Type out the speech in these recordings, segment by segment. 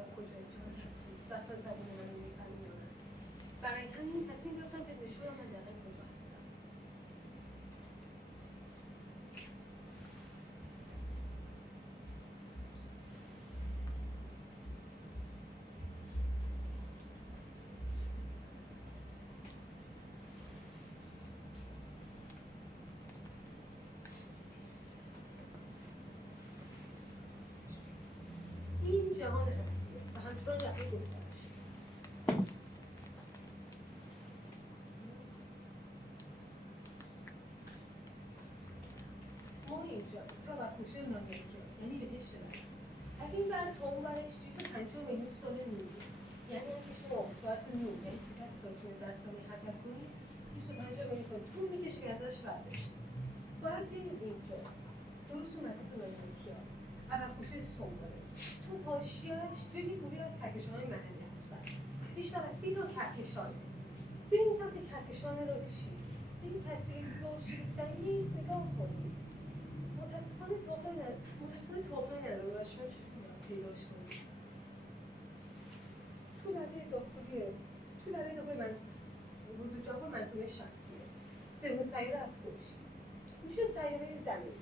تا کجای جهان هستی و تا زبون من رو میفهمی یا نه. برای همین تصمیم گرفتم به نشونم من دقیقا کجا هستم. این جهان هستیه و همچنان دقیق گسترش. ما اینجا تا وقتوشه ناگهیه، یعنی بهشت من. اگه این بر تا اون برش 250 میلیون سال نوری، یعنی اگه شما ساعت 9 یعنی 300 سال توی در ثانیه حرکت کنید 250 میلیون سال طول میکشه که ازش رد بشید. باید بریم اینجا درست مرکز ناگهیه عقب گوشه سنبله تو حاشیه‌اش جای گروهی از کهکشان‌های محلی هستن. بیشتر از 30 تا کهکشان. ببینید سمت کهکشان رو بشید. ببینید تصویری زیبا و شگفت‌انگیز نیست نگاه کنید. متأسفانه تابلوی نداره و شما چطور پیداش کنید. تو دره من وجود جهان منظومه شخصیه. سومین سیاره از خورشید. میشه سیاره زمین.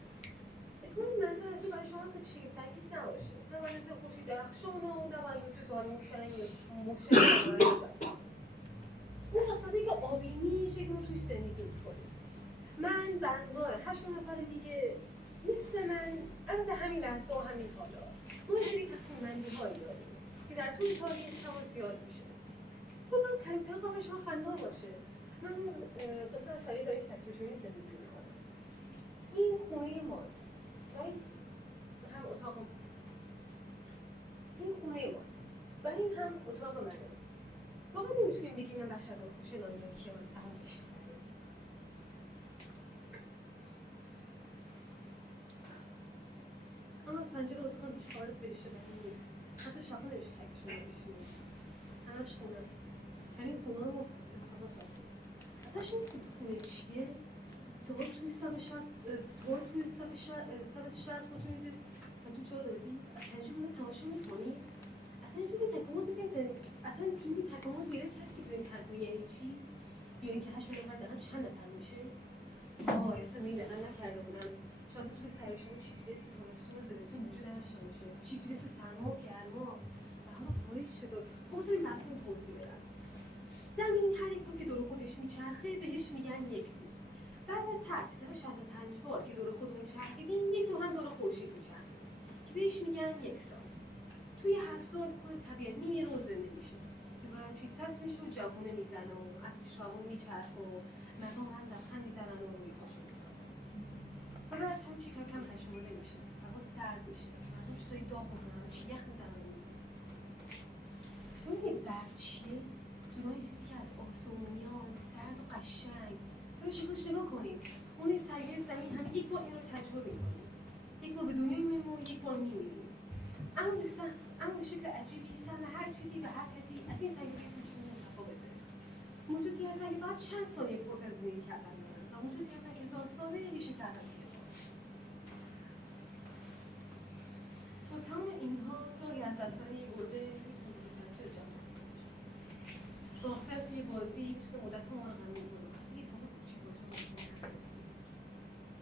احتمال منظر از برای شما خیلی شگفت‌انگیز نباشه. نه برای خورشید درخشان و نه برای سوال مشترک یا مشترک اون قسمتی که آبینی شکل رو توی سنی دود کنید. من بنگاه 8 نفر دیگه مثل من البته همین لحظه و همین حالا ما یه تقسیم بندی هایی داریم که در طول تاریخ تمام زیاد میشه. فکر کنید کلمت‌ها قابل شما خنده‌دار باشه. من قسمت از سریع داریم تصویرشونی زندگی می‌کنم. این خونه ماست. هم اتاق این خونه ماست و این هم اتاق منه. واقعا نمی‌تونیم بگیم من بخش از اون خوشه نامیدن که سهم بیشتر اما از پنجره اتاقم هیچ خارج بهش شدنی نیست. حتی شبا نمیشه کهکشان رو بشونیم. همش خونه است. همین خونه رو انسان‌ها ساختن. ازش نمی‌دونی تو خونه چیه؟ تو توی صف شرط با تو میزید و تو جا دادی؟ از تجربه تماشا می‌کنی؟ اصلا جوری تکامل پیدا کرد که بدونی تنها یعنی چی؟ یا اینکه 8 نفر دقیقا چند نفر میشه؟ وای اصلا این دقیقا نکرده بودم. شاید توی سرشون چیزی به اسم تابستون و زمستون وجود نداشته باشه. چیزی به اسم سرما و گرما و هوا پاییز شده. خب بذاریم مفهوم توضیح بدم. زمین هر یک بار که دور خودش میچرخه بهش میگن یک روز. بعد از هر 365 بار که دور خودمون چرخیدیم یک دور هم دور خورشید میچرخیم که بهش میگن یک سال. توی هر سال کل طبیعت میمیره و زنده میشه. دوباره همچنین سبز میشه و جوونه میزنه و عطرش رو میچرخه و مردم هم لبخند میزنن و رویهاشون میسازن. و بعد همچین کم کم پژمرده میشه. هوا سرد میشه. مردم چیزای داغ میکنن و چی یخ میزنن. شما این برد چیه؟ دونایی چیزی که از آسمونیان سرد و قشنگ. تو شکلش نگاه کنید. اون سیاره زمین همه یک بار این رو تجربه میکنیم. یک بار به دنیای میمون و یک بار میمیریم. اما به شکل عجیبی سن هر چیزی و هر کسی از این سیاره کوچولو متفاوته. موجودی هستن که فقط چند ثانیه فرصت زندگی کردن دارن و موجودی هستن که 1000 ساله یه شکل تغییر میکنن. با تمام اینها گاهی از دستان یک گربه شده جمع هستن. گاه‌تر توی بازی مثل مدت‌ها ما هم می‌کنیم. حتی یه اتفاق کوچیک باشه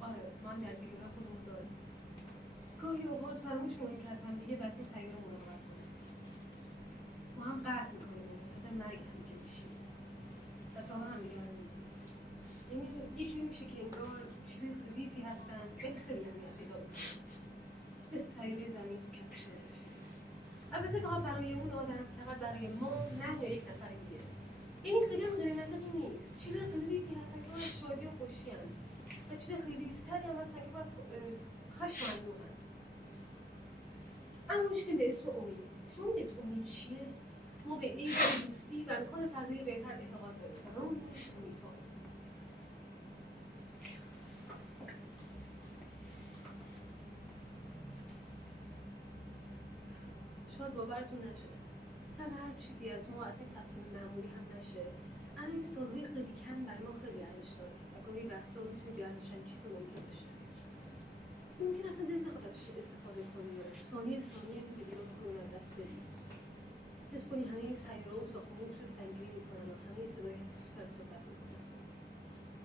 آره ما هم درگیری‌های خودمون داریم. گاهی اوقات فراموش می‌کنیم که از هم دیگه واسه سیاره مراقبت کنیم. ما هم قهر می‌کنیم مثلا مرگ هم دیگه میشیم. دست‌ها هم دیگه یعنی یه جوری میشه که انگار چیزی ریزی هستن خیلی اهمیت پیدا می‌کنن. مثل سیاره زمین تو کهکشان باشه. البته فقط برای اون آدم، فقط برای ما، نه یا یک نفر دیگه. یعنی خیلی هم غیر منطقی نیست. چیزای خیلی ریزی هستن که باید شادی و خوشی هستن. و چیزای خیلی ریزتری هم هستن که باید خشم و اندوهن. اما میشتیم به اسم امید. شما میدید امید چیه؟ ما به عید دوستی و امکان فردای بهتر اعتقاد داریم و اون میشه امیدوار. شاید باورتون نشه. مثلا هر چیزی از ما از این سبسان معمولی هم نشه. اما این سالهای خیلی کم برای ما خیلی ارزش داره و گاهی وقتا میتونید ارزشمند چیزی ممکن بشه. ممکن اصلا دلت نخواد ازش استفاده کنی یا ثانیه به ثانیه دیگه رو کنی از دست بدی. حس کنی همه این سیاره و ساختمون توی سنگینی میکنن و همه این صدای هستی تو سر صحبت میکنن.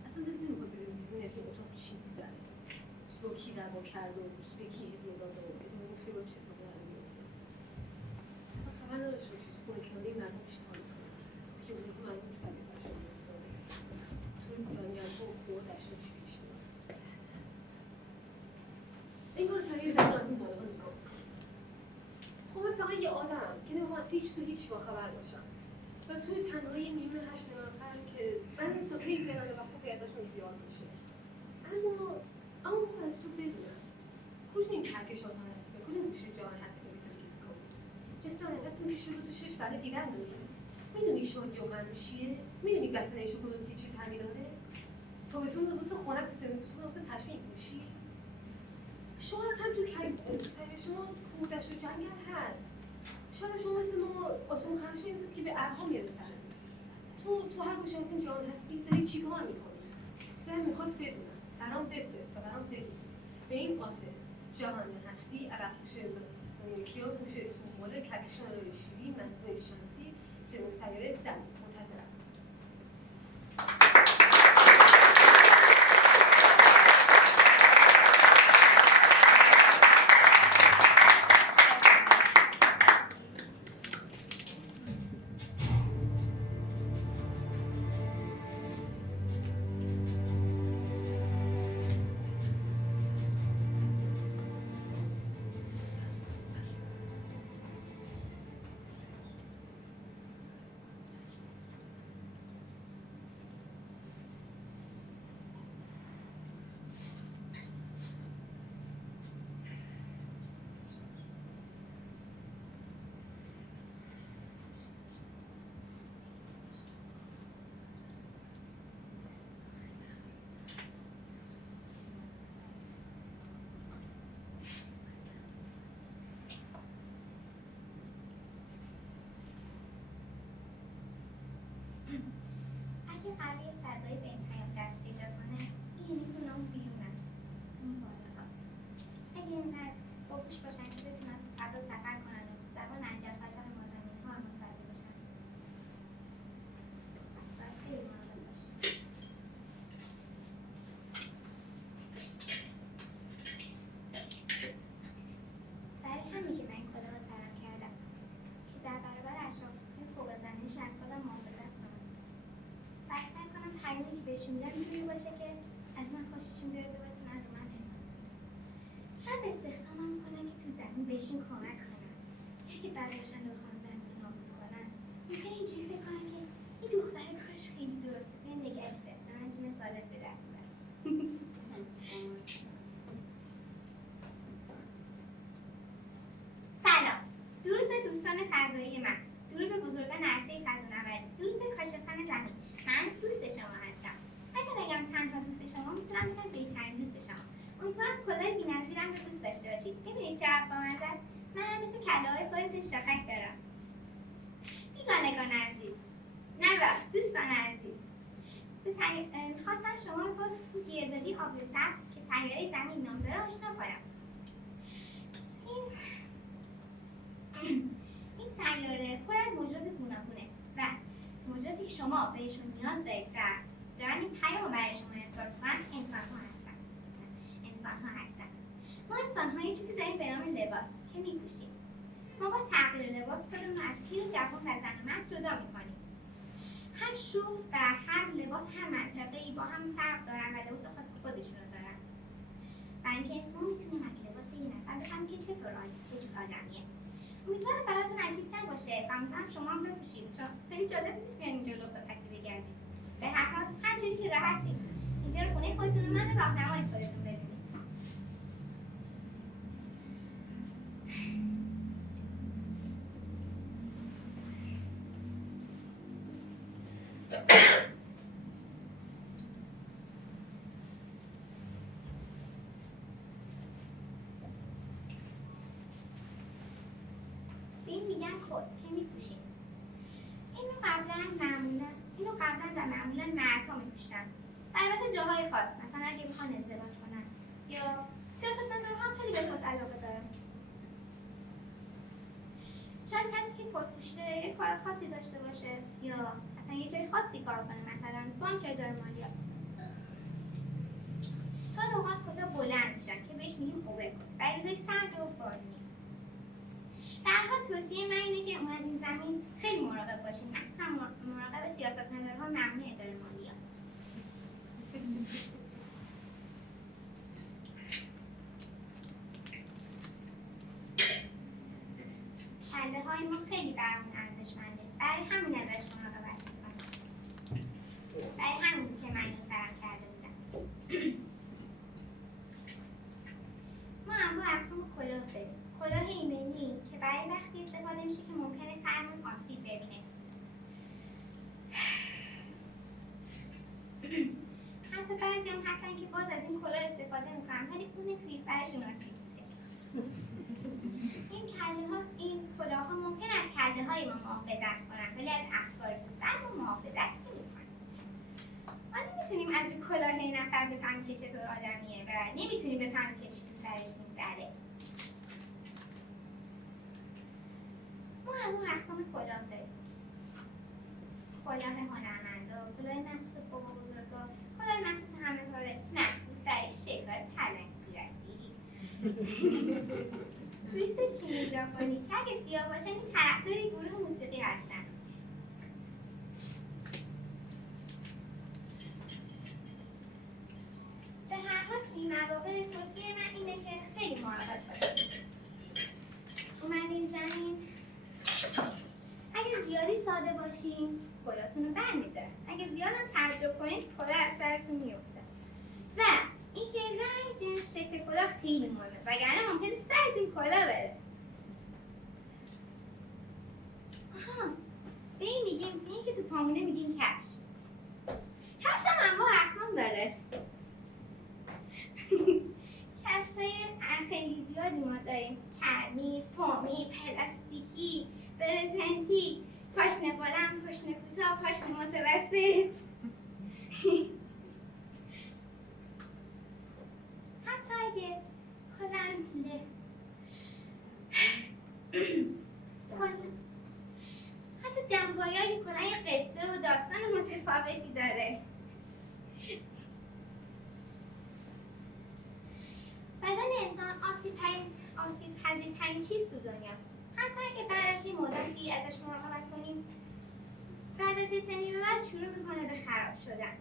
اصلا دلت نمیخواد بدونی بیرون از این اتاق چی میزنه، با کی دعوا کرد و کی به کی هدیه داد و بدون موسیقی چه اتفاقی قرار میفته. اصلا خبر نداشته باشی تو خونه کناری مردم چی کار میکنن، تو خیابونی که مردم تو بقیه سرشون میفتاره، توی جنگل‌ها و کوه و دشتا چی پیش میاد. این کار سریع زمان از اون بالاها نگاه میکنه. خب من فقط یه آدمم که نمیخوام هیچ تو هیچ باخبر باشم و توی تنهایی میلیون 8 میلیون نفر که من سوکه زننده و خوبی ازشون زیاد میشه. اما میخوام از تو بدونم کجا این کهکشان ها هستی و کدوم گوشه جهان هستی که زندگی میکنی. جسم نفس میکشی رو تو 6 بله دیدن داری. میدونی شادی و غم چیه؟ میدونی بسنه شکلاتی چی طعمی داره؟ تابستون لباس خنک و زمستون لباس پشمی میپوشی. شاید هم تو سر شما کوردشت و جنگل هست. شاید شما مثل ما آسمون خراشی میزد که به ابرها میرسن. تو هر گوشه از این جهان هستی داری چیکار میکنی؟ دلم میخواد بدونم، برام بفرست و برام بگو. به این آدرس جهان هستی عقب گوشه نیوکیا گوشه سوموله کهکشان راه شیری منظومه شمسی سوم سیاره زمین. منتظرم. اگه قراره یه فضایی به این پیام دست پیدا کنه، این یعنی که اونام بیرونن اون بالها. اگه اینقدر باهوش باشن که بتونن تو فضا سفر کنن و زبان انجل فجر مازمین ها متوجه بشن، باید خیلی مراقب باشن. برای همین که من این کلاه رو سرم کردم که در برابر اشراف‌های فوق‌الزمینیشون از خودم محافظت کنم. سعی کنم پیامی که بهشون میدم اینجوری باشه که از من خوششون بیاد و بتونن رو من حساب کنن. شاید استخدامم کنن که تو زمین بهشون کمک کنن، یا که بعد باشن رو بخوان زمین رو نابود کنن. ممکنه اینجوری فکر کنن که این دختر کارش خیلی درسته، به نگهش داره، من جون سالت به در میبرم. سلام، درود به دوستان فضایی من، درود به بزرگان عرصه فضانوردی، درود به کاشفان زمین. من دوست شما هستم. اگر بگم تنها دوست شما، میتونم بگم بهترین دوست شما. امیدوارم کلاه بی‌نظیرم رو دوست داشته باشید. می‌دونید چقدر بامزه است؟ منم مثل کلاه‌های خودتون شاخک دارم. بیگانگان عزیز، نه بخش دوستان عزیز، میخواستم شما رو با گردابی آبلوسر که سیاره زمین نام داره آشنا کنم. این سیاره پر از موجودات گوناگونه و موجوداتی که شما بهشون نیاز دارید و دارن این پیام رو برای شما ارسال کنن انسان‌ها هستن. ما انسان‌ها یه چیزی داریم به نام لباس که می‌پوشیم. ما با تغییر لباس خودمون رو از پیر و جوان و زن و مرد جدا می‌کنیم. هر شغل و هر لباس هر منطقه‌ای با هم فرق دارن و لباس خاص خودشون رو دارن. برای اینکه ما می‌تونیم از لباس یه نفر بفهمیم که چه جور آدمیه. امیدوارم براتون عجیب نباشه و امیدوارم شما هم بپوشید، چون خیلی جالب نیست بیاین اینجا لخت و پتی بگردید. به هر حال هر جوری که راحتید اینجا رو خونه خودتون و من راهنمای خودتون ببینید. به این میگن کت که میپوشیم. اینو قبلا و معمولا مردها میپوشتن. البته جاهای خاص، مثلا اگه میخوان ازدواج کنن یا سیاستمدارها هم خیلی به کت علاقه دارن. شاید کسی که خودکشی داره یه کار خاصی داشته باشه یا اصلا یه جای خاصی کار کنه، مثلا بانک یا اداره مالیات. گاهی اوقات کتا بلند میشن که بهش میگیم اوورکوت و روزای سرد و بارونی. در حال توصیه من اینه که اومدین زمین خیلی مراقب باشین، مخصوصا مراقب سیاستمدارها ممنوع اداره مالیات. کله های ما خیلی برامون ارزشمنده، برای همین ازش مراقبت میکنم. برای همین که من اینو سرم کرده بودم. ما انواع اقسام کلاه داریم. کلاه ایمنی که برای وقتی استفاده میشه که ممکنه سرمون آسیب ببینه. حتی بعضی هم هستن که باز از این کلاه استفاده میکنن ولی اون توی سرشون آسیب میده. این کلاه ها ممکن از کله های ما محافظت کنن ولی از افکار سر ما محافظت نمیکنن. ما نمیتونیم از روی کلاه این نفر بفهمیم که چطور آدمیه و نمیتونیم بفهمیم که چی تو سرش میگذره. ما انواع اقسام کلاه داریم. کلاه هنرمندا، کلاه مخصوص بابا بزرگا، کلاه مخصوص همه کاره، مخصوص برای شکار پلنگ صورتی. توریست چینی ژاپنی که اگه سیاه باشن این طرفدار گروه موسیقی هستن. به هر حال توی مواقع توصیه من اینه که خیلی مراقب باشید. اومدین زمین اگه زیادی ساده باشین کلاهتون رو برمی‌دارن، اگه زیاد هم تعجب کنید کلاه از سرتون میفته. و اینکه رنگ، جنس، شکل کلاه خیلی مهمه وگرنه ممکنه سرتون کلاه بره. آها، به این میگیم، به این که تو پامونه میگیم کفش. کفش هم انواع اقسام داره. کفشای خیلی زیادی ما داریم، چرمی، فومی، پلاستیکی، برزنتی، پاشنه بلند، پاشنه کوتاه، پاشنه متوسط. حتی اگه حتی دمپایای کلاه قصه و داستان متفاوتی داره. بدن انسان آسیب پذیرترین چیز تو دنیاست. حتی اگه بعد از این مدتی ازش مراقبت کنیم بعد از یه سنی به بعد شروع میکنه به خراب شدن.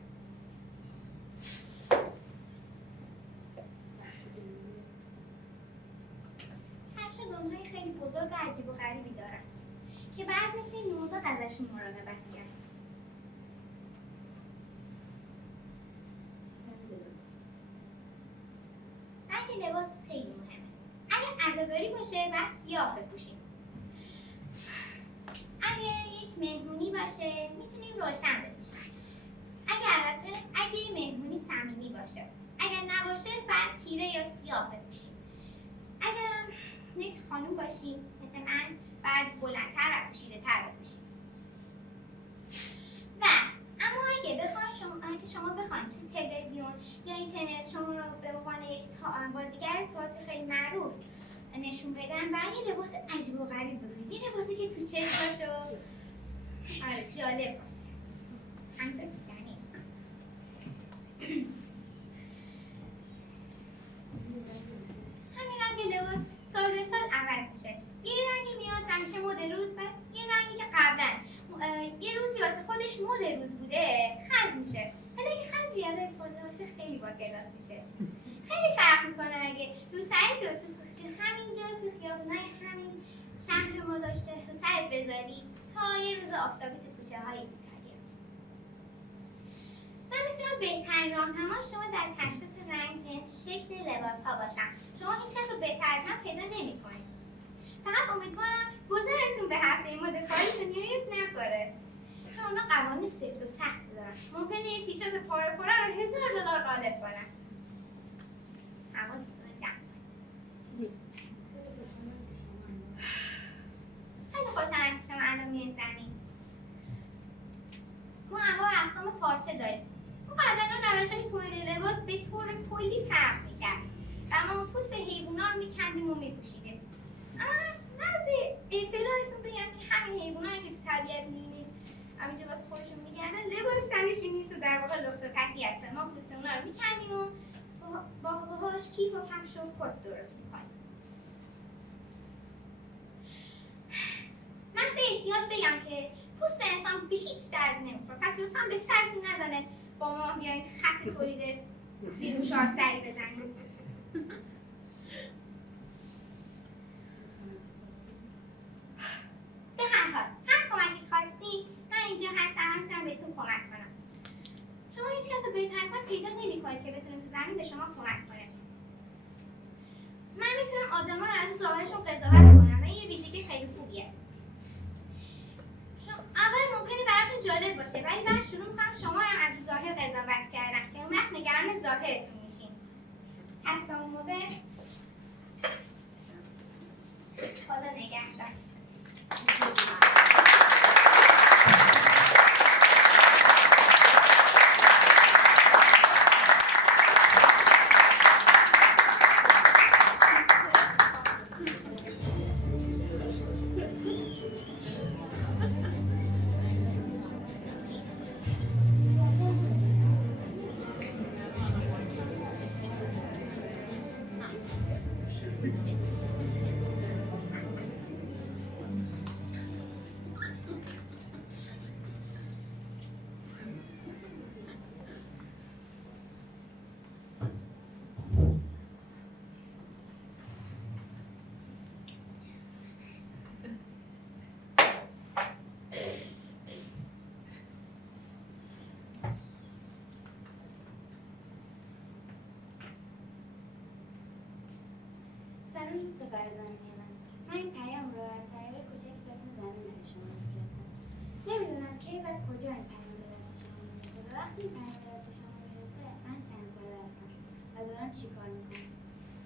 کفش لونهای خیلی بزرگ و عجیب و غریبی دارن که بعد مثل این نوزاد ازشون مراقبت کرد. رنگ لباس خیلی مهمه. اگه عزاداری باشه بعد سیاه بپوشیم. اگه یک مهمونی باشه میتونیم روشن بپوشیم. اگه مهمونی صمیمی باشه. اگر نباشه بعد تیره یا سیاه بپوشیم. اگر یک خانوم باشیم مثل من بعد بلندتر و پوشیده‌تر بپوشیم. و اما اگه شما بخواید توی تلویزیون یا اینترنت شما رو به عنوان یک بازیگر تئاتر خیلی معروف نشون بدن و یه لباس عجیب و غریب بپوشید، یه لباسی که تو چشماش جالب باشه. همینطور یعنی همین رنگ لباس سال به سال عوض میشه. یه رنگی میاد همیشه مد روز و یه رنگی که قبلا یه روزی واسه خودش مد روز بوده حذف میشه. ولی اگه حذف یاد افتاده باشه خیلی با کلاس میشه. خیلی فرق میکنه اگه رو سرت تو همینجا تو خیابونای همین شهر ما داشته رو سرت بذاری تا یه روز آفتابی تو کوچه های ایتالیا. من میتونم بهترین راهنما شما در تشخیص رنگ، جنس، شکل لباس ها باشم. شما هیچ کس رو بهتر از من پیدا نمی‌کنید. فقط امیدوارم گذرتون به هفته مد پاریس نیویورک نخوره. چون اونا قوانین سفت و سخت دارن. ممکنه یه تیشرت پاره رو $1000 غالب کنن. حواستون رو جمع کنید. خیلی خوشحالم که شما الان میایین زمین. ما انواع اقسام پارچه داریم. ما قبلا روش‌های تولید لباس به طور کلی فرق می‌کرد. و ما پوست حیونا رو می‌کندیم و می‌پوشیدیم. اما بعضی اطلاعتون بگم که همین حیوانایی که تو طبیعت می‌بینید همینجا واسه خودشون میگردن لباس تنشون نیست و در واقع لخت و پتی هستن. ما پوست اونا رو میکندیم و باهاش کیف و کفش و کت درست میکنیم. من احتیاط بگم که پوست انسان به هیچ دردی نمیخوره، پس لطفا به سرتون نزنه با ما بیاین خط تولید زیر و شاستری بزنیم. به هر حال هر کمکی خواستین من اینجا هستم، میتونم بهتون کمک کنم. شما هیچ کس رو بهتر از من پیدا نمی‌کنید که بتونه تو زمین به شما کمک کنه. من میتونم آدما رو از ظاهرشون قضاوت کنم و این یه ویژگی خیلی خوبیه. اول ممکنه براتون جالب باشه ولی بعد شروع می‌کنم شما رو هم از ظاهر قضاوت کردن که اون وقت نگران ظاهرتون میشین. پس تا اون موقع خدا نگهدار. سلام دوست فرزانه من این پیام رو از طریق کوچکی به اسم زمین برای شما میفرستم. نمیدونم کی و کجا این پیام به دست شما میرسه و وقتی این پیام به دست شما میرسه من چند ساله هستم و دارم چی کار میکنم.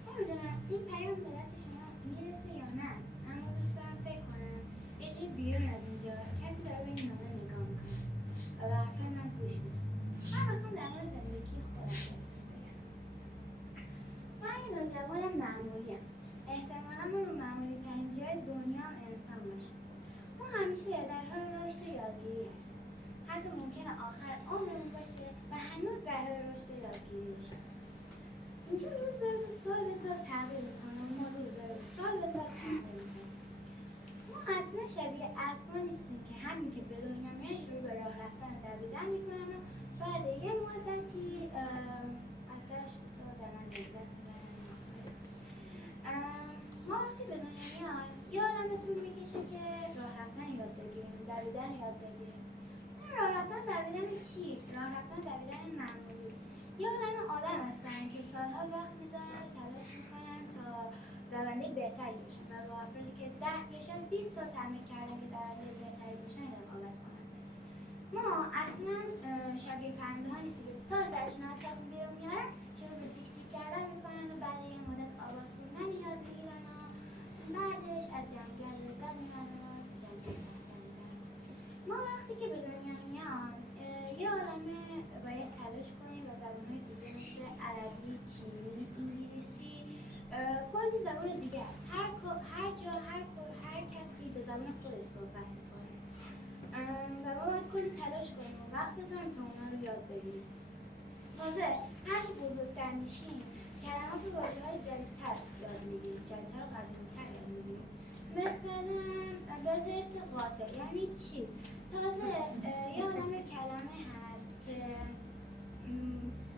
نمیدونم این پیام به دست شما میرسه یا نه، اما دوست دارم فکر کنم یه جایی بیرون از اینجا کسی داره به این نامه نگاه میکنه و به حرفای من گوش میده. من واسم در مورد زندگی خودم بگم. من یه نوجوان معمولیم. احتمالا ما رو معمولی ترین جای دنیا هم انسان باشیم. ما همیشه در حال رشد و یادگیری هستیم. حتی ممکنه آخر عمرمون باشه و هنوز در حال رشد و یادگیری باشیم. اینجا روز به روز سال به سال تغییر میکنه و ما روز به روز سال به سال تغییر میکنیم. ما اصلا شبیه اسبا نیستیم که همین که به دنیا میان شروع به راه رفتن و دویدن میکنن و بعد یه مدتی ازش دارن لذت میبرن. ما وقتی به دنیا میایم یه عالمتون میکشه که راه رفتن یاد بگیریم، دویدن یاد بگیریم. راه رفتن دویدن چی؟ راه رفتن دویدن معمولی. یه عالم آدم هستن که سالها وقت میذارن و تلاش میکنن تا رونده بهتری باشن و با افرادی که 10 یا شاید 20 سال تمرین کردن که رونده بهتری باشن رقابت کنن. ما اصلا شبیه پرنده ها نیستیم که تا سرشون از تخت بیرون میارن شروع به تیک تیک کردن میکنن و بعد یه مدت آواز خوندن یاد میگیرن و بعدش از جنگل لذت میبرن و جنگل میزنن. ما وقتی که به دنیا میان یه عالمه باید تلاش کنیم و زبانهای دیگه مثل عربی، چینی، انگلیسی، کلی زبان دیگه هست. هر جا هر کسی به زبان خودش صحبت میکنه و ما باید کلی تلاش کنیم و وقت بذاریم تا اونا رو یاد بگیریم. تازه هرچی بزرگتر میشیم کلمات و واژه‌های جدیدتر یاد میگیریم، جدیدتر و قدیمی‌تر یاد میگیریم. مثلا بازرس قاطع یعنی چی؟ تازه یه عالم کلمه هست که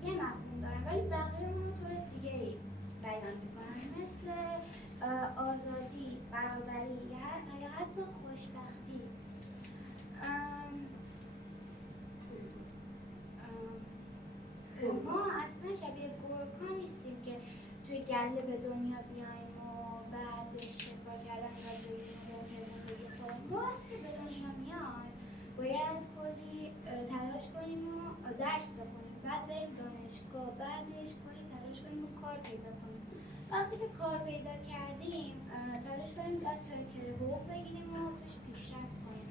یه مفهوم دارن ولی بقیه اون طور دیگه‌ای بیان میکنن، مثل آزادی، برابری یا حتی خوشبختی. ما اصلا شبیه گرگ‌ها نیستیم که توی گله به دنیا بیایم و بعدش شکار کردن یاد بگیریم و زندگی خودمون. ما وقتی به دنیا میایم باید کلی تلاش کنیم و درس بخونیم، بعد بریم دانشگاه، بعدش کلی تلاش کنیم و کار پیدا کنیم. وقتی که کار پیدا کردیم تلاش کنیم که حقوق بگیریم و توش پیشرفت کنیم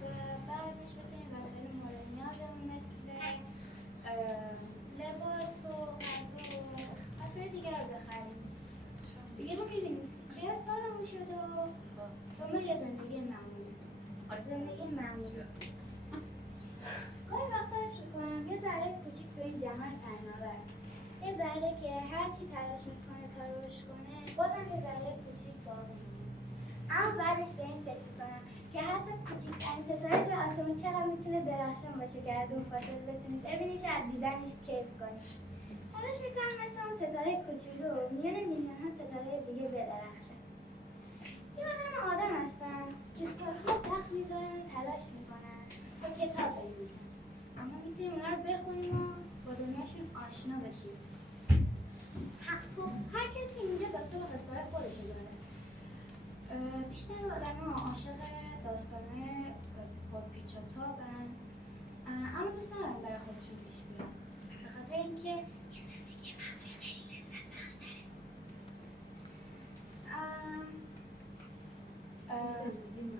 و بعدش بتونیم وسایل مورد نیازمون مثل لباس و غذا و وسایل دیگر رو بخریم. دیگه ما می‌بینیم 30-40 سالمون شده و دنبال یه زندگی معمولی. زندگی معمولی. گاهی وقتا حس میکنم یه ذره کوچیک تو این جهان پهناور، یه ذره که هر چی تلاش میکنه تا رشد کنه بازم یه ذره کوچیک باقی میمونه. اما بعدش به این فکر میکنم که حتی کوچیکترین ستاره توی آسمون چقدر میتونه درخشان باشه که از اون فاصله بتونی ببینیش و از دیدنش کیف کنی. تلاش میکنم مثل اون ستاره کوچولو میون میلیون ها ستاره دیگه بدرخشم. یه عالم آدم هستن که سالها وقت میذارن و تلاش میکنن تا کتاب بنویسن، اما میتونیم اونا رو بخونیم و با دنیاشون آشنا بشیم. خب هر کسی اینجا داستان و قصه خودشو داره. بیشتر آدم‌ها عاشق داستان‌های پرپیچ و تابن، اما دوست ندارن برای خودشون پیش بیان، به خاطر اینکه یه زندگی معمولی خیلی لذت بخش‌تره.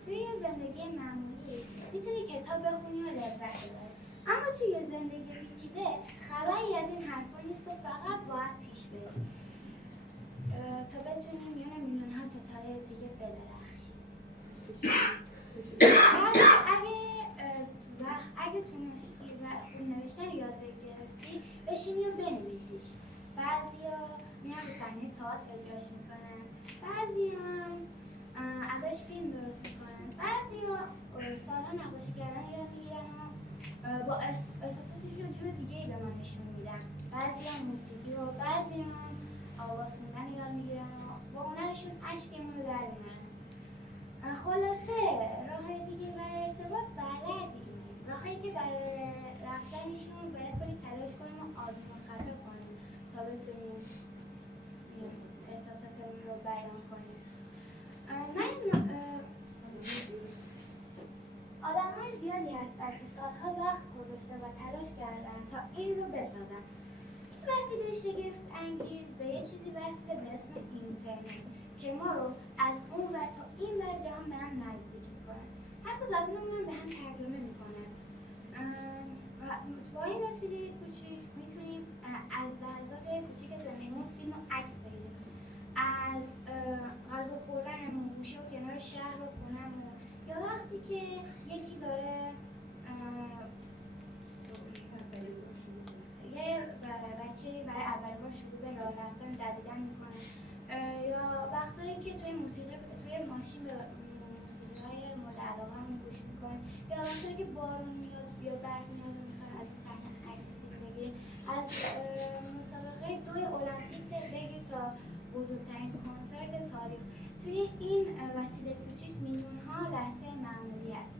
توی یه زندگی معمولی میتونی کتاب بخونی و لذت ببری، اما توی یه زندگی پیچیده خبری از این حرفا نیست و فقط باید پیش بری تا بتونی میون میلیون ها ستاره دیگه بدرخشی. اگه تونستی و خوب نوشتن یاد بگرفتی بشینی و بنویسیش. بعضیا میان رو صحنه تئاتر اجراش میکنن، بعضیا ازش فیلم درست میکنن، بعضیا سالها نقاشی کردن یاد میگیرن و با احساساتشون جور دیگه‌ای به ما نشون میدن. بعضیا موسیقی و بعضیا آواز خوندن یاد میگیرن و با هنرشون اشکمون رو در میارن. خلاصه راههای دیگه برای ارتباط بلدیم، راههایی که برای رفتنشون باید کنی تلاش کنیم و آزمون و خطا کنیم تا بتونیم احساساتمون رو بیان کنیم. آدم‌های زیادی هستن که سالها وقت گذاشته و تلاش کردن تا این رو بسازن. این وسیله شگفت انگیز به یه چیزی وصله به اسم اینترنت که ما رو از اون ور تا این ور جهان به هم نزدیک میکنن، حتی زبونمون هم به هم ترجمه میکنن. با این وسیله کوچیک میتونیم از لحظات کوچیک زندگیمون فیلم و عکس بگیریم، از غذا خوردنمون گوشه و کنار شهر و خونمون، یا وقتی که یکی داره یه بچه‌ای برای اول بار شروع به راه رفتن دویدن میکنه، یا وقتایی که توی ماشین به موسیقی‌های مورد علاقه‌مون گوش میکنه، یا وقتایی که بارون میاد یا برف میاد و میخوایم از اون صحنه عکس بگیریم. از مسابقه 2 المپیک بگیر تا بزرگترین کنسرت تاریخ، توی این وسیله کوچیک میلیون‌ها لحظه معمولی است.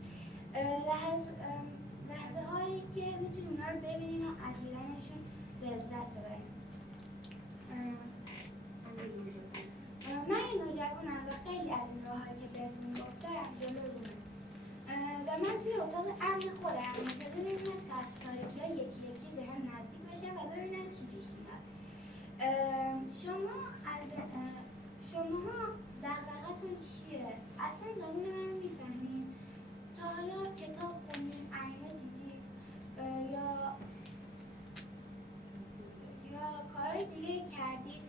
لحظه هایی که میتونیم اونا رو ببینیم و از دیدنشون لذت ببریم. من یه نوجوانم و خیلی از این راه‌هایی که بهتون گفتم جلو رومه و من توی اتاق امن خودم منتظر میمونم تا از تاریکی‌ها یکی یکی به هم نزدیک بشم و ببینم چی پیش میاد. شماها دغدغه‌تون چیه؟ اصلا زبون من رو میفهمین؟ تا حالا کتاب خوندین، انیمه دیدید یا کارهای دیگه کردید؟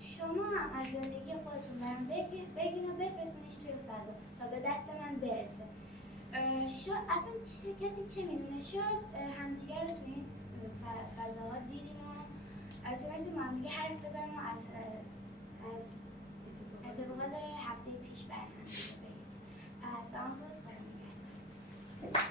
شما هم از زندگی خودتون برام بگین و بفرستونش توی فضا تا به دست من برسه. اصلا کسی چه میدونه؟ شاید همدیگر رو توی این فضاها دیدیم و تونستیم با همدیگه حرف بزنیم و از اتفاقات هفته پیش برهم بگیم. سلام روز خواهیم میگردم.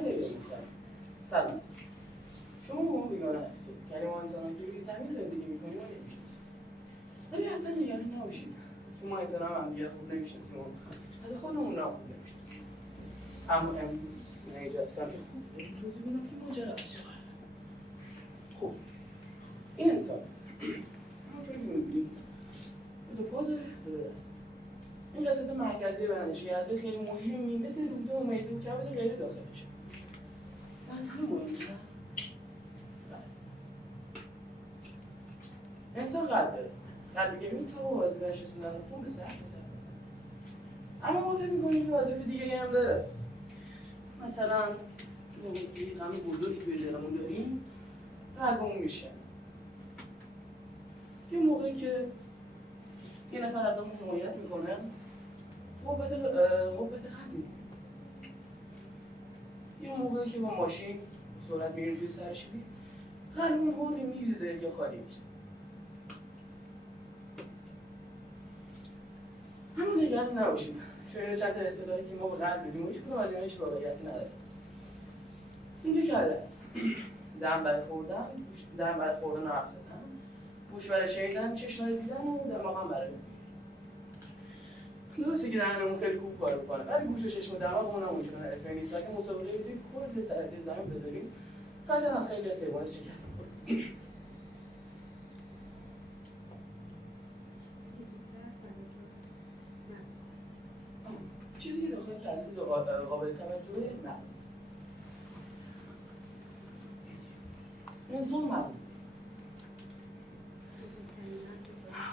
خیلی سلام. شما با ما بیگانه هستید. یعنی ما انسان‌ها که روی زمین زندگی می‌کنیم ما نمی‌شناسیم. ولی اصلا نگران نباشید. چون ما انسان‌ها هم دیگه خوب نمی‌شناسیم. حتی خودمون رو خوب نمی‌شناسیم. اما امروز من اینجا هستم که خوب توضیح بدم که ماجرا چیه. خب این انسان همونطور که می‌بینید دو پا داره، دو دست. این قسمت مرکزی بدنش یه عضله خیلی مهمی مثل روده و معده و کبد غیر داخلشه. از همه مهم‌تر انسان قلب داره. قلبی که میتونه وظیفه‌اش رسوندن خون به سطح بدن. اما ما فکر می‌کنیم که وظیفه دیگه‌ای هم داره. مثلا یه غم بزرگی توی دلمون داریم، قلبمون میشه. یه موقعی که یه نفر ازمون حمایت میکنه، قوت قلب می‌گیره. یه موقعی که با ماشین سرعت میریم توی سرشیبی، قلبمون هوری میریزه یا خالی میشه. همون نگران نباشید، چون این چند تا اصطلاحی که ما به قلب میدیم و هیچ کدوم از اینا هیچ واقعیتی نداره. اینجا کله است. دم برای خوردن، دم برای خوردن و حرف زدن، گوش برای شنیدن، چشم برای دیدن و دماغ هم برای درسته که دهنمون خیلی خوب کار میکنه، ولی گوش و چشم و دماغمون هم اونجوری حرفه‌ای نیست. اگه مسابقه توی کل سرعت زمین بذاریم، قطعاً از خیلی از حیوانات شکست می‌خوریم. چیزی که داخل کله قابل توجهه مغز. انسان مغز.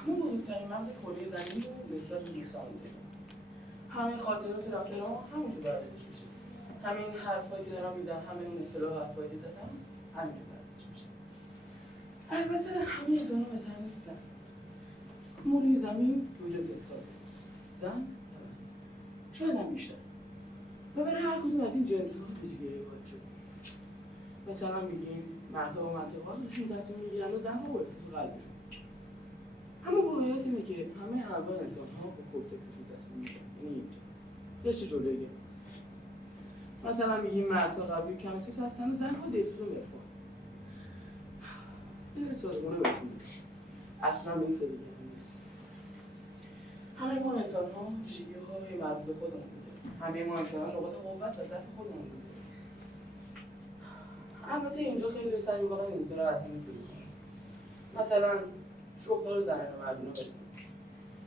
ما بزرگترین مغز کره زمین رو نسبت به دوستان می‌کنیم. همین خاطرات رفتن ما همونجور برداشت میشه. همین حرفایی که دارم میزنم، همین اون اصطلاح حرفایی که زدم، همینجور برداشت میشه. البته همه انسان‌ها مثل هم نیستن. ما روی زمین دو جنس انسان داریم. زن و مرد. شاید هم بیشتر. و برای هر کدوم از این جنس‌ها ویژگی‌های خودش رو داریم. مثلا میگیم مردها و منطقه‌هاشون تصمیم میگیرن و زن‌ها باید تو قلبشون. اما واقعیت اینه که همه انواع انسان‌ها با کورتکسشون تصمیم میگیرن. یعنی اینجا. قشر جلوی گرم هست. مثلا میگیم مردها قوی و کم‌سیس هستن و زن‌ها دلسوز و مرفوع. بذارید صادقانه بهتون بگم. اصلا به این سادگی نیست. همه ما انسان‌ها ویژگی‌های مربوط به خودمون داریم. همه ما انسان‌ها نقاط قوت و ضعف خودمون داریم. البته اینجا خیلی سعی می‌کنن این دو رو از این جلو کنن. مثلا شغل‌ها رو زنانه و مردونه بدونن.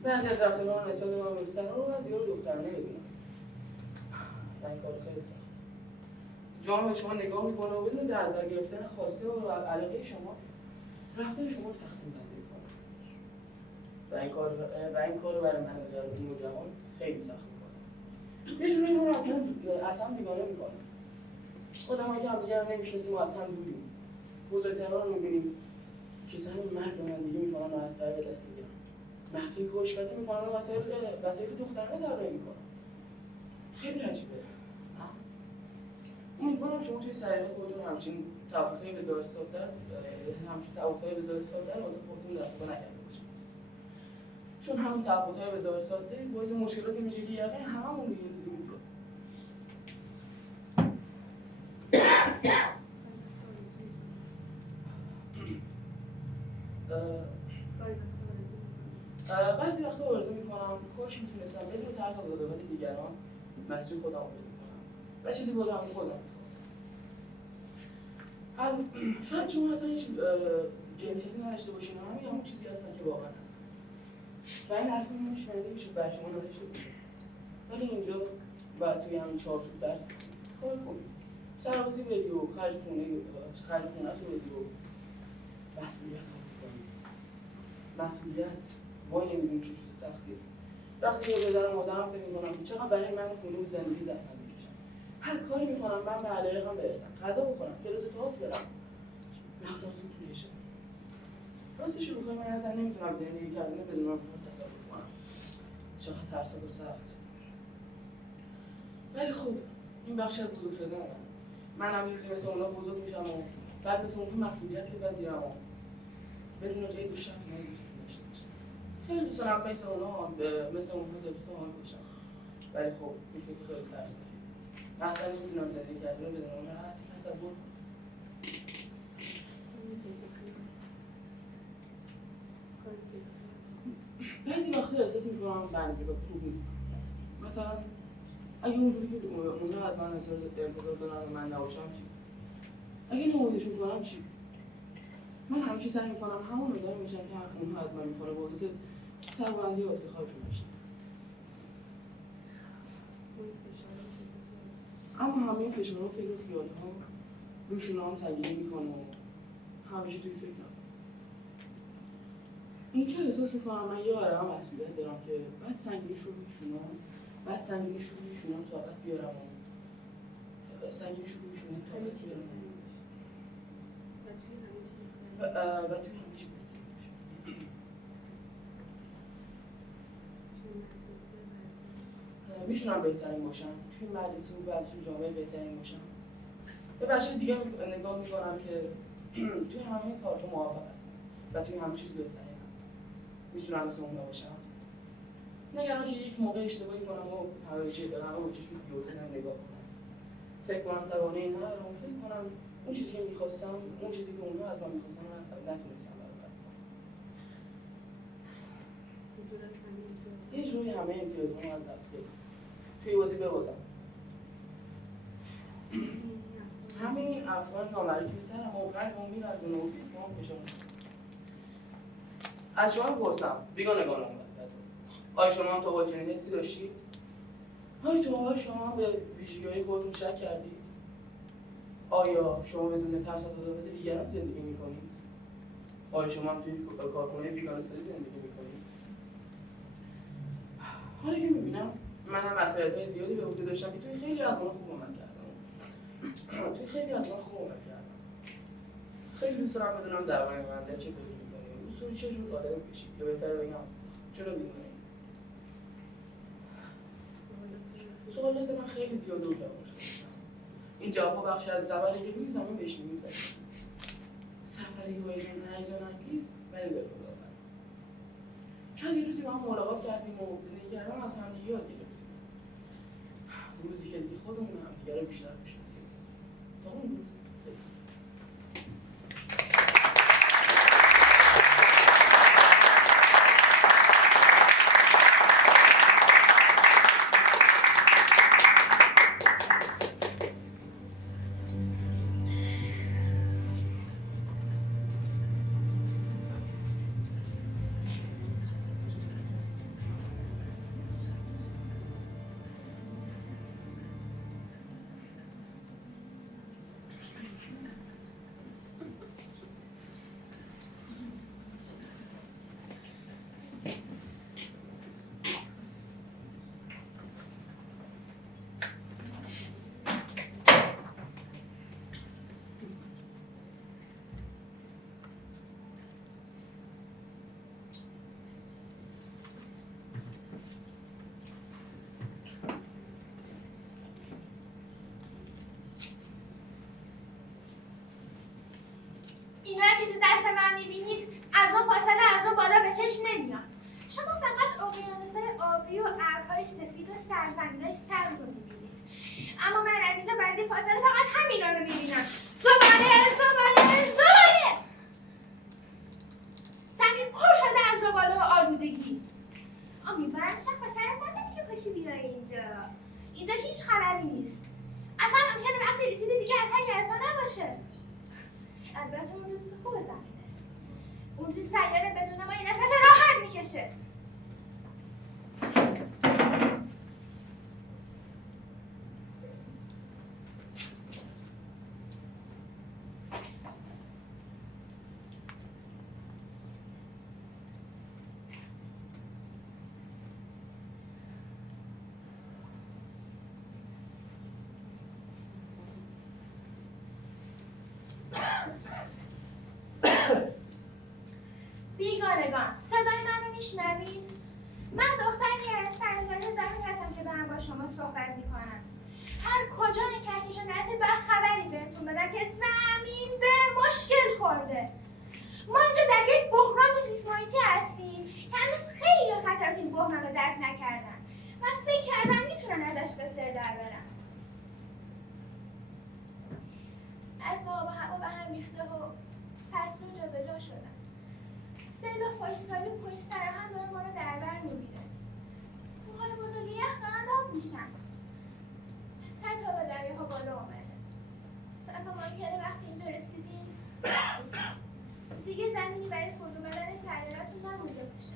بعضی از رفتارها نسبت به مامورزن‌ها رو از یارو دخترانه بدونن. این کار خیلی سخت. جامعه شما نگاه می‌کنه و بدون در نظر گرفتن خواسته و علاقه شما رفتار شما رو تقسیم بندی می‌کنه. و این کار رو برای من و نوجوان خیلی سخت می‌کنه. یه جوری ما رو اصلا بیگانه می‌کنه. آدم‌هایی که همدیگه رو نمی‌شناسیم و اصلا دوریم. بزرگترها رو می‌بینیم که زن و مرد رو رانندگی می‌کنن و اسلحه به دست می‌گیرن. مردایی که آشپزی می‌کنن و وسایل دخترانه طراحی می‌کنن. خیلی عجیبه. امیدوارم شما توی سلیقه خودتون همچین تفاوت‌های به ظاهر ساده واسه خودتون دست و پا نکرده باشید. چون همین تفاوت‌های به ظاهر ساده باعث مشکلات میشه که یقین هممون دیگه می‌کنه. بعضی وقتا آرزو می‌کنم کاش می‌تونستم بدون ترس از قضاوت دیگران مسیر خودم رو بکنم و چیزی بازم خودم شاید شما اصلا هیچ جنسیتی نداشته باشین و همون چیزی هستن که واقعا هستن و این حرفی من شنیده که بر شما نوشته باشه ولی اینجا باید توی همین چارچوب درس کار کنی سربازی بدی و خرج خونه تو بدی و مسئولیت کنی مسئولیت ما نمیدونیم چه چیز سختیه وقتی که بزنم آدم فکر می‌کنم که چقدر برای من خونه و زندگی زحمت می‌کشم هر کاری می‌کنم من به علایقم برسم غذا بخورم کلاس تئاتر برم مغزم سوت می‌کشه راستش رو بخوای من اصلا نمی‌تونم زندگی کردن بدون اون تصور کنم چقدر ترسناک و سخت ولی خب این بخش از بزرگ شدن منم یه روزی مثل اونا بزرگ میشم و بعد مثل اون مسئولیت بپذیرم و بدون قید و شک خیلی دوست دارم مثل اونها دوستان باشم ولی خب این فکر خیلی ترسناکه اصلا نمیتونم زندگی کردن بدون اون راحتی تصور کنم. بعضی وقتا احساس میکنم بنزیگاه خوب نیست. مثلا اگه اونجوری که اونها از من انتظار دارن و من نباشم چی؟ اگه نمودشون کنم چی؟ من همیشه سعی میکنم همون آدمی باشم که اونها از من میکنه باعث سربلندی و افتخارشون بشه. اما همه فشارها و فکر و خیال‌ها روشون هم سنگینی میکنه و همیشه توی فکرم. این که احساس میکنم من یه آره هم مسئولیت دارم که بعد سنگینیش رو میشونم، بعد سنگینیش رو میشونم طاقت بیارم و سنگینیش رو میشونم طاقت بیارم و توی همه چی میتونم بهترین باشم، توی مدرسه و ورزش و جامعه بهترین باشم. به بچه دیگه نگاه میکنم که توی همه کارها موفق هست و توی همه چیز بهترین هم میتونم مثل اونها باشم. نگران که یک موقع اشتباهی کنم و همه با چشم بیوزنم نگاه کنم، فکر کنم توانه این ندارم، فکر کنم اون چیزی که میخواستم، اون چیزی که اونها از من میخواستم نتونستم برابر کنم. یه جوری همه امتیازمو از دست دادم توی بازی ببازم. همه این افکار نامرئی توی سرم و قلبم می‌لرزونه و دیدم فشار می‌کنه. از شما می‌پرسم بیگانگان اومد آیا شما هم تا با چنین حسی داشتید؟ آیا شما هم به ویژگی‌های خودتون شک کردید؟ آیا شما بدون ترس از عدالت دیگران زندگی می‌کنید؟ آیا شما هم توی کارخونه بیگانه‌سازی زندگی می‌کنید؟ حالا که می‌بینم من هم مسئولیت‌های زیادی به عهده داشتم که توی خیلی از اونها خوب عمل کردم. خیلی دوست دارم بدونم درباره من چه فکر می‌کنید؟ اصولی چه جور آدمی بشید؟ یا بهتره بگم چرا بیگانه‌اید؟ سوالات من خیلی زیاده و جوابش کنم. این جواب‌ها بخشی از زبانی که روی زمین بهش می‌گذارم. سفری و هیجان انگیز ولی به خدا من. شاید یه روزی با هم ملاقات کردیم و زندگی کردن از همدیگه یاد گرفتیم. روزی که دیگه خودمون همدیگه رو بیشتر بشناسیم. تا اون روز اینایی که تو دست من میبینید از اون فاصله از اون بالا به چشم نمیاد. شما فقط اقیانوس‌های آبی و ابرهای سفید و سرزمین‌های سرد رو میبینید. اما من از اینجا بعضی فاصله فقط همینا رو میبینم. زباله! زمین پر شده از زباله و آلودگی. امیدوارم شب با سرت نزنی که پاشی بیای اینجا. اینجا هیچ خبری نیست. اصلا ممکنه وقتی رسیدی دیگه اثری از ما نباشه. البته اون روز خوب زمینه. اون روز سیاره بدون ما یه نفس راحت میکشه. بیگانگان، صدای منو میشنوید؟ من دختری از سرزمین زمین هستم که دارم با شما صحبت میکنم. هر کجا کهکشان نرسید باید خبری بهتون بدم که زمین به مشکل خورده. ما اینجا در یک بحران زیست‌محیطی هستیم که هنوز خیلی خطر که این بحران رو درک نکردن و فکر کردم میتونن ازش قصر در برن. از آب و هوا به هم ریخته و فصل و جابجا شدن. سیل و خشکسالی پشت سر هم داره ما رو در بر می‌گیره. کوه‌های بزرگ یخ دارن آب میشن. صد تا به دریاها بالا اومده. تنها ممکنه وقتی اینجا رسیدیم دیگه زمینی برای فرو بدن سیارتون نمونده باشه.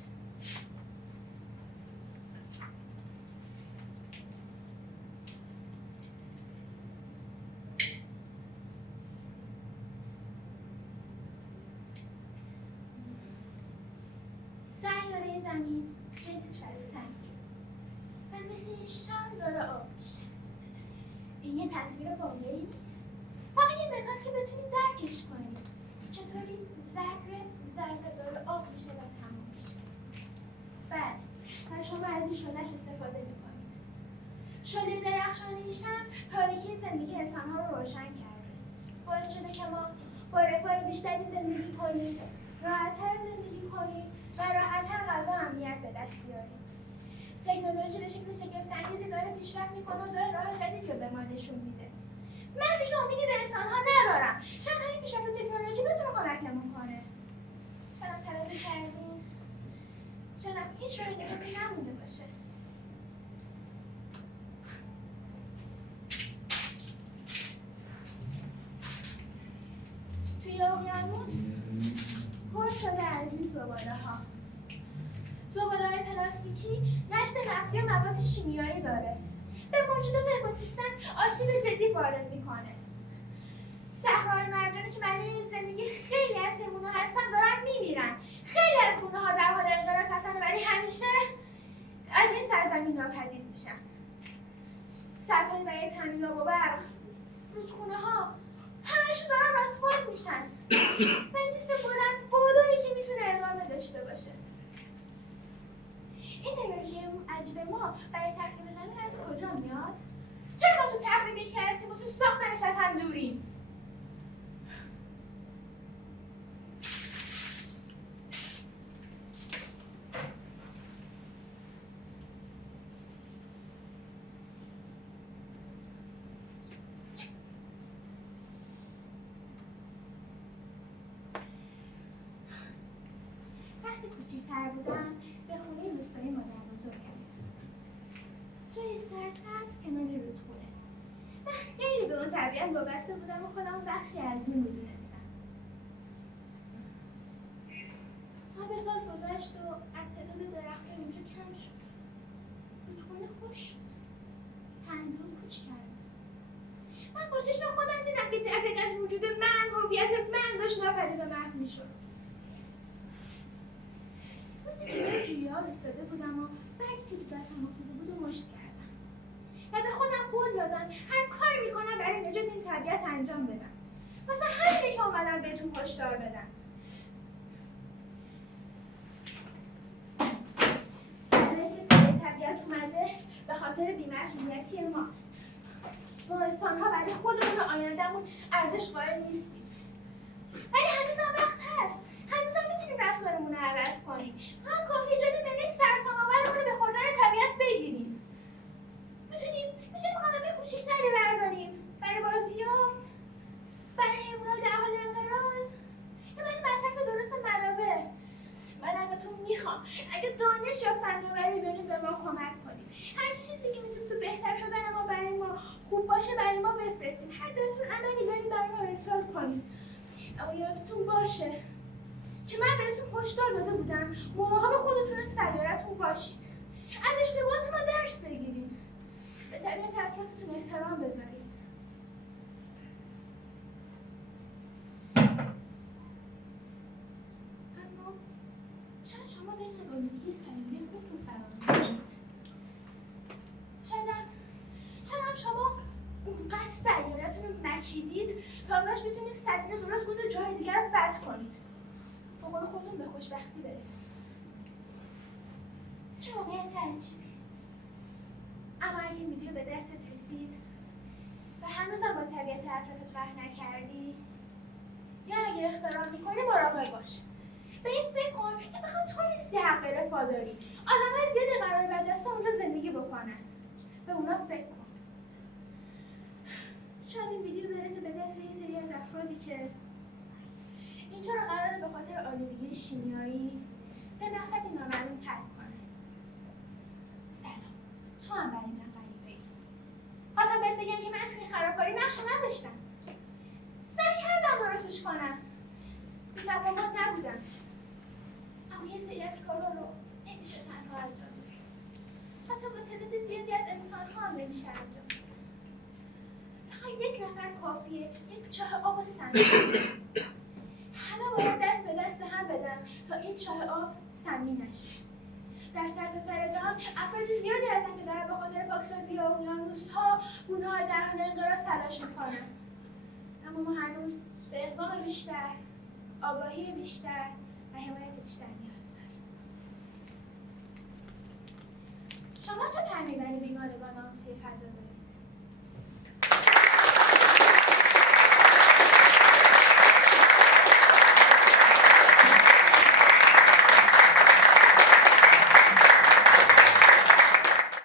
سیاره زمین جنسش از سنگ و مثل یه شم داره آب میشه. این یه تصویر واقعی نیست، فقط یه مثال که بتونید درکش کنید چطوری ذره ذره داره آب میشه و تمام میشه. بله، و شما از این شعله‌اش استفاده میکنید. شعله درخشانیش هم تاریکی زندگی انسانها رو روشن کرده. باعث شده که ما با رفاه بیشتری زندگی کنیم، راحت‌تر زندگی کنیم و راحت‌تر غذا و امنیت به دست بیاریم. تکنولوژی به شکل شگفت‌انگیزی داره پیشرفت میکنه و داره راه جدید رو به ما نشون میده. من دیگه امیدی به انسان‌ها ندارم. شاید همین پیشرفت تکنولوژی بتونه کمکمون کنه. شاید هم تلاش کردیم. شاید هم هیچ راهی نجاتی نمونده باشه. توی اقیانوس پر شده از این زباله‌ها. زباله‌های پلاستیکی نشت نفتی و مواد شیمیایی داره. به موجودات اکوسیستم آسیب جدی وارد میکنه. صخره‌های مرجانی که برای زندگی خیلی از حیوانات هستن دارن میمیرن. خیلی از گونه‌ها در حال انقراض هستن و برای همیشه از این سرزمین ناپدید میشن. سدهای برای تامین آب و برق، رودخونه‌ها همشون دارن آسفالت میشن و نیست بادایی که میتونه ادامه داشته باشه. این انرژی عجیب ما برای تخریب زمین از کجا میاد؟ چرا ما تو تخریب یکی هستیم و تو ساختنش از هم دوریم؟ وقتی کوچیک‌تر بودم به خونه روستایی مادر بزرگم جای سرسبز کنار رودخونه. من خیلی به اون طبیعت وابسته بودم و خودم بخشی از اون می‌دونستم. سال به سال گذشت و از تعداد درخت‌ها اونجا کم شد. رودخونه خوش شد. پرنده‌ها کوچ کردن. من با چشم خودم دیدم که دقیقاً وجود من، هویت من داشت ناپدید و محو می‌شد. روزی که به جویه‌ها ایستاده بودم و برگی که تو دستم افتاده بود و مشت کردم و به خودم قول دادم هر کاری میکنم برای نجات این طبیعت انجام بدم. واسه همینه که اومدم بهتون هشدار بدم. برای که سر طبیعت اومده به خاطر بی‌مسئولیتی ماست. ما انسان‌ها برای خودمون و آینده‌مون ارزش قائل نیستیم. ولی هنوزم وقت هست. هنوزم میتونیم رفتارمون رو عوض کنیم. هم کافیه جلوی منوی سرسام‌آورمون رو به خوردن طبیعت بگیریم. میتونیم قدم‌های کوچیک‌تری برداریم برای بازیافت، برای حیوانات در حال انقراض یا برای مصرف درست منابع. من ازتون میخوام اگه دانش یا فناوری دارید به ما کمک کنید. هر چیزی که میتونه تو بهتر شدن ما برای ما خوب باشه برای ما بفرستید. هر دستور عملی دارید برای ما ارسال کنید. اما یادتون باشه که من بهتون هشدار داده بودم مراقب خودتون و سیارتون باشید. از اشتباهات ما درس بگیرید. به طبیعت اطرافتون احترام بذارید. اما شاید شما دارید از آلودگی سیاره خودتون سرما می‌کنید. شاید هم شما اونقدر سیارتون رو مکیدید تا باش بتونید سفینه درست کنید و جای دیگر رو فتح کنید. با قول خودتون به خوشبختی برسید. چه واقعیت عجیبی. اما اگه این ویدیو به دستت رسید و هنوزم با طبیعت اطرافت قهر نکردی یا اگه اختراع میکنی مراقب باش. به این فکر کن که فقط تو نیستی حق رفاه داری. آدم‌های زیادی قراره بعد از تو اونجا زندگی بکنن. به اونا فکر کن. شاید این ویدیو برسه به دست یه سری از افرادی که اینطور قراره به خاطر آلودگی شیمیایی به مقصدی نامعلوم ترک کنه. سلام، تو هم برای من غریبه‌ای. خواستم بهت بگم که من توی این خرابکاری نقش نداشتم. سعی کردم درستش کنم. بی‌تفاوت نبودم. اما یه سری از کارا رو نمیشه تنها انجام داد. حتی با تعداد زیادی از انسان‌ها هم نمیشه انجام داد. فقط یک نفر کافیه، یک چاه آب سمی. همه باید دست به دست هم بدن تا این چاه آب سمی نشه. در سرتاسر جهان افراد زیادی هستن که دارن به خاطر پاکسازی اقیانوس‌ها، گونه‌های در حال انقراض تلاش میکنن. اما ما هنوز به اقدام بیشتر، آگاهی بیشتر و حمایت بیشتر نیاز داریم. شما چه پرمیبری بیگانگان آموزشی فضا دارید؟